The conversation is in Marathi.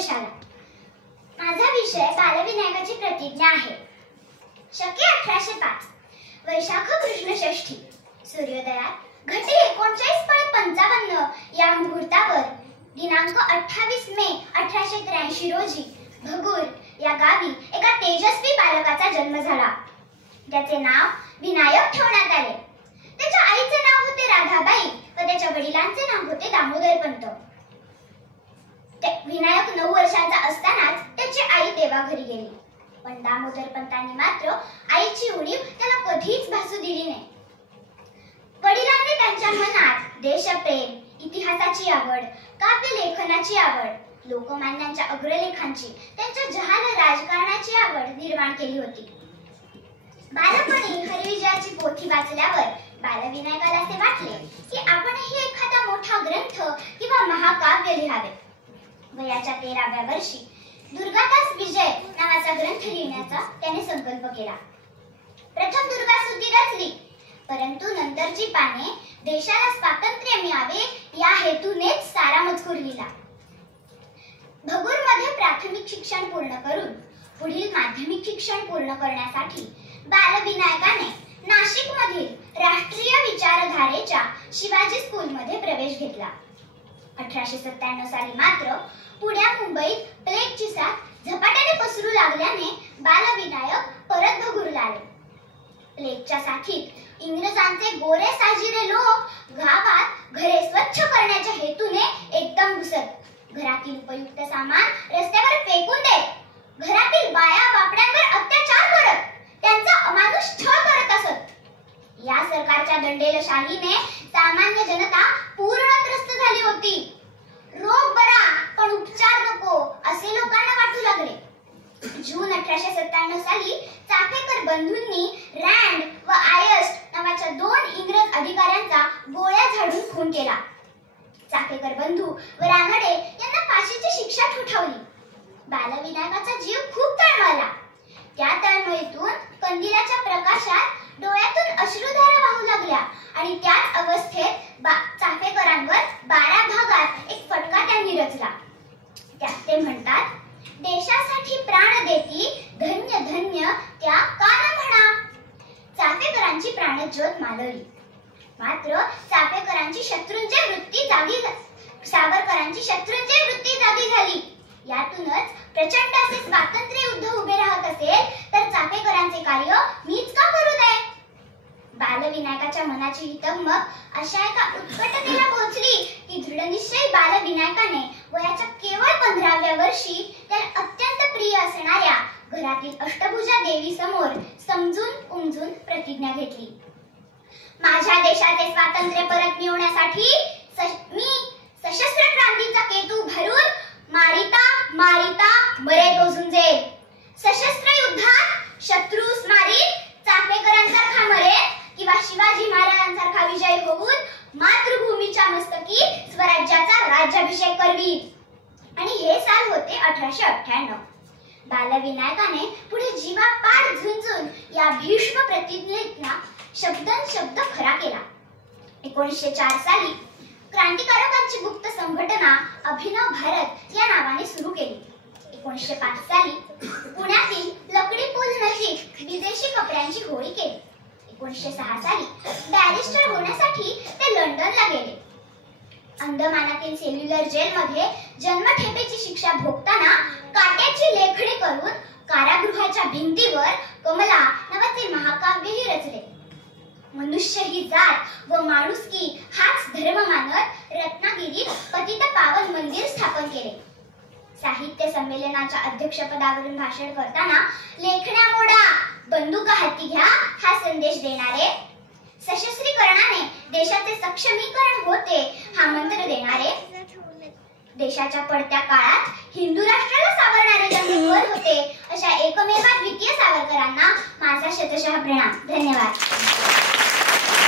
प्रशाला. माझा विषय बालविनायकाची प्रतिज्ञा आहे. शके 1805 वैशाख कृष्ण षष्ठी सूर्योदयात घटी 39:55 या मुहूर्तावर दिनांक 28 मे 1883 रोजी भगूर या गावी एका तेजस्वी बालकाचा जन्म झाला. त्याचे नाव विनायक ठेवण्यात आले. त्याच्या आईचे नाव होते राधाबाई व त्याच्या वडिलांचे नाव होते दामोदरपंत. विनायक 9 वर्षांचा असतानाच त्याची आई देवाघरी गेली, पण दामोदरपंतांनी मात्र आईची उणीव त्याला कधीच भासू दिली नाही. वडिलांनी त्यांच्या मनात देशप्रेम, इतिहासाची आवड, काव्य लेखनाची आवड, लोकमान्यांच्या अग्रलेखांची, त्यांच्या जहाल राजकारणाची आवड निर्माण केली होती. बालपणी हरिविजयाची पोथी वाचल्यावर बालविनायकाला असे वाटले की आपणही एखादा मोठा ग्रंथ किंवा महाकाव्य लिहावे. वयाच्या 13व्या वर्षी दुर्गादास विजय नावाचा ग्रंथ लिहिण्याचा त्याने संकल्प केला. प्रथम दुर्गास्तुती रचली, परंतु नंतरची पाने देशाला स्वातंत्र्य मिळावे या हेतूनेच सारा मजकूर लिहिला. भगूरमध्ये प्राथमिक शिक्षण पूर्ण करून पुढील माध्यमिक शिक्षण पूर्ण करण्यासाठी बालविनायकाने नाशिकमधील राष्ट्रीय विचारधारेच्या शिवाजी स्कूलमध्ये प्रवेश घेतला. 1897 साली मात्र पुण्या मुंबईत प्लेगची साथ झपाट्याने पसरू लागल्याने बालविनायक परत भगूरला आले. प्लेगच्या साथीत इंग्रजांचे गोरे साजिरे लोक गावात घरे स्वच्छ करण्याच्या हेतूने एकदम घुसत घरातील उपयुक्त सामान रस्त्यावर फेकून देत, घरातील बाया बापड्यांवर अत्याचार करत त्यांचा अमानुष छळ करत असत. या सरकारच्या दंडेलशाहीने सामान्य जनता पूर्ण त्रस्त झाली होती. रोग बरा पण उपचार नको असे लोकांना वाटू लागले. जून 1897 साली चाफेकर बंधूंनी रँड व आयस्ट नावाच्या 2 इंग्रज अधिकाऱ्यांचा गोळ्या झाडून खून केला. चाफेकर बंधू व रानडे यांना फाशीची शिक्षा ठोठावली. बालविनायकाचा जीव खूप तळमळला. त्या तळमळीतून कंदिलाच्या प्रकाशात डोळ्यातून अश्रुधारा वाहू लागल्या आणि त्याच अवस्थेत चाफेकरांवर 12 भागात एक फटका त्यांनी रचला. त्यात ते म्हणतात, देशासाठी प्राण देती धन्य धन्य त्या का न म्हणा. चाफेकरांची प्राणज्योत मालवली. मात्र चाफेकरांची शत्रूंची वृत्ती जागी झाली. यातूनच प्रचंड असे स्वातंत्र्य युद्ध उभे राहत असेल तर चाफेकरांचे कार्य मीच का करू नये. बालविनायकाच्या मनाची ही तगमग अशा एका उत्कटतेला पोहोचली की दृढनिश्चयी बालविनायकाने वयाच्या केवळ 15व्या वर्षी त्याला अत्यंत प्रिय असणाऱ्या घरातील अष्टभुजा देवी समोर समजून उमजून प्रतिज्ञा घेतली. माझ्या देशाचे स्वातंत्र्य परत मिळवण्यासाठी मी सशस्त्र क्रांतीचा केतू भरून मारिता मारिता मरे तो झुंजेल. सशस्त्र युद्धात शत्रूस मारील, चाफेकरांसारखा मरेल किंवा शिवाजी महाराजांसारखा विजय होऊन मातृभूमीच्या मस्तकी स्वराज्याचा राज्याभिषेक करवी. आणि हे साल होते 1898. बालविनायकाने पुढे जीवापाड झुंजून या भीष्म प्रतिज्ञेचा शब्द खरा केला. 1904 साली क्रांतिकारकांची गुप्त संघटना अभिनव भारत या नावाने सुरू केली. 1905 साली पुण्यातील लकडी पूल नजीक विदेशी कपड्यांची होळी केली. 1906 साली बॅरिस्टर होण्यासाठी ते लंडनला गेले. अंदमानातील सेल्युलर जेलमध्ये जन्मठेपेची शिक्षा भोगताना काट्याची लेखणी करून कारागृहाच्या भिंतीवर कमला नावाचे महाकाव्यही रचले. मनुष्य ही जात व माणुसकी हाच धर्म मानत रत्नागिरीत पतित पावन मंदिर स्थापन केले. साहित्य संमेलनाच्या अध्यक्षपदावरून भाषण करताना लेखण्या मोडा, बंदुका हाती घ्या हा संदेश देणारे, सशस्त्रीकरणाने देशाचे सक्षमीकरण होते हा मंत्र देणारे, देशाच्या पडत्या काळात हिंदू राष्ट्राला सावरणारे दंगेखोर होते अशा एकमेव द्वितीय सावरकरांना माझा शतशः प्रणाम. धन्यवाद.